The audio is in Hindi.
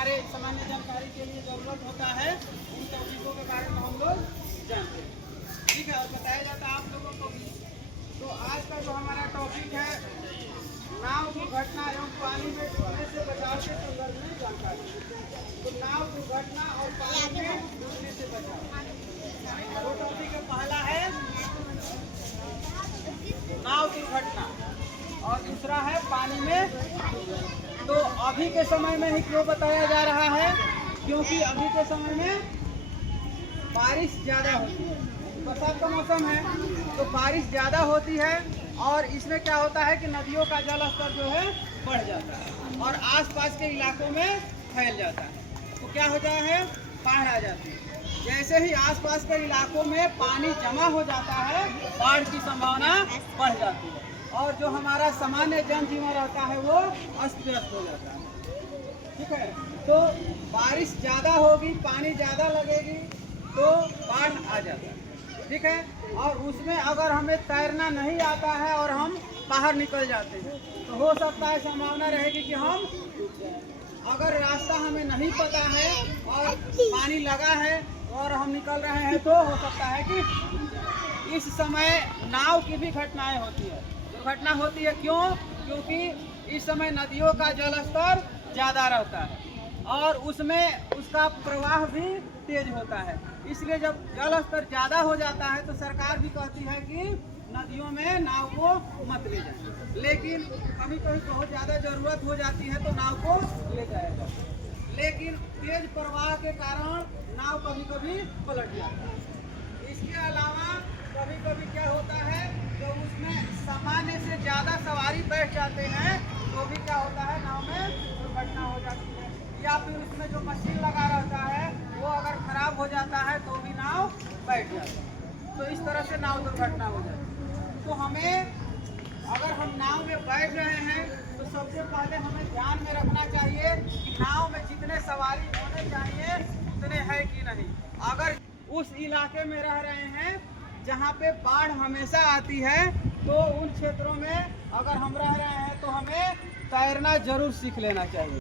हमारे सामान्य जानकारी के लिए ज़रूरत होता है, उन टॉपिकों के बारे में हम लोग जानते हैं। ठीक है, और बताया जाता है आप लोगों को भी। तो आज का जो हमारा टॉपिक है, नाव दुर्घटना एवं पानी में डूबने से बचाव के संदर्भ में जानकारी। तो नाव दुर्घटना और पानी में डूबने से बचाव, वो टॉपिक का पहला है नाव दुर्घटना और दूसरा है पानी में। तो अभी के समय में ही क्यों बताया जा रहा है, क्योंकि अभी के समय में बारिश ज़्यादा होती है, बरसात का मौसम है तो बारिश ज़्यादा होती है और इसमें क्या होता है कि नदियों का जल स्तर जो है बढ़ जाता है और आसपास के इलाकों में फैल जाता है। तो क्या हो जाता है, बाढ़ आ जाती है। जैसे ही आसपास के इलाकों में पानी जमा हो जाता है, बाढ़ की संभावना बढ़ जाती है और जो हमारा सामान्य जनजीवन रहता है वो अस्त व्यस्त हो जाता है। ठीक है, तो बारिश ज़्यादा होगी, पानी ज़्यादा लगेगी तो बाढ़ आ जाता है। ठीक है, और उसमें अगर हमें तैरना नहीं आता है और हम बाहर निकल जाते हैं तो हो सकता है संभावना रहेगी कि हम डूब जाएं। अगर रास्ता हमें नहीं पता है और पानी लगा है और हम निकल रहे हैं तो हो सकता है कि इस समय नाव की भी घटनाएं होती है, दुर्घटना होती है। क्यों? क्योंकि इस समय नदियों का जल स्तर ज़्यादा रहता है और उसमें उसका प्रवाह भी तेज होता है। इसलिए जब जल स्तर ज़्यादा हो जाता है तो सरकार भी कहती है कि नदियों में नाव को मत ले जाएं, लेकिन कभी कभी बहुत ज़्यादा ज़रूरत हो जाती है तो नाव को ले जाया जाता है, लेकिन तेज प्रवाह के कारण नाव कभी कभी पलट जाता है। इसके अलावा कभी कभी क्या होता है, जब उसमें सामान्य से ज़्यादा सवारी बैठ जाते हैं तो भी क्या होता है, नाव में दुर्घटना हो जाती है, या फिर उसमें जो मशीन लगा रहता है वो अगर खराब हो जाता है तो भी नाव बैठ जाती है। तो इस तरह से नाव दुर्घटना हो जाती है। तो हमें, अगर हम नाव में बैठ रहे हैं तो सबसे पहले हमें ध्यान में रखना चाहिए कि नाव में जितने सवारी होने चाहिए उतने हैं कि नहीं। अगर उस इलाके में रह रहे हैं जहाँ पे बाढ़ हमेशा आती है तो उन क्षेत्रों में अगर हम रह रहे हैं तो हमें तैरना जरूर सीख लेना चाहिए।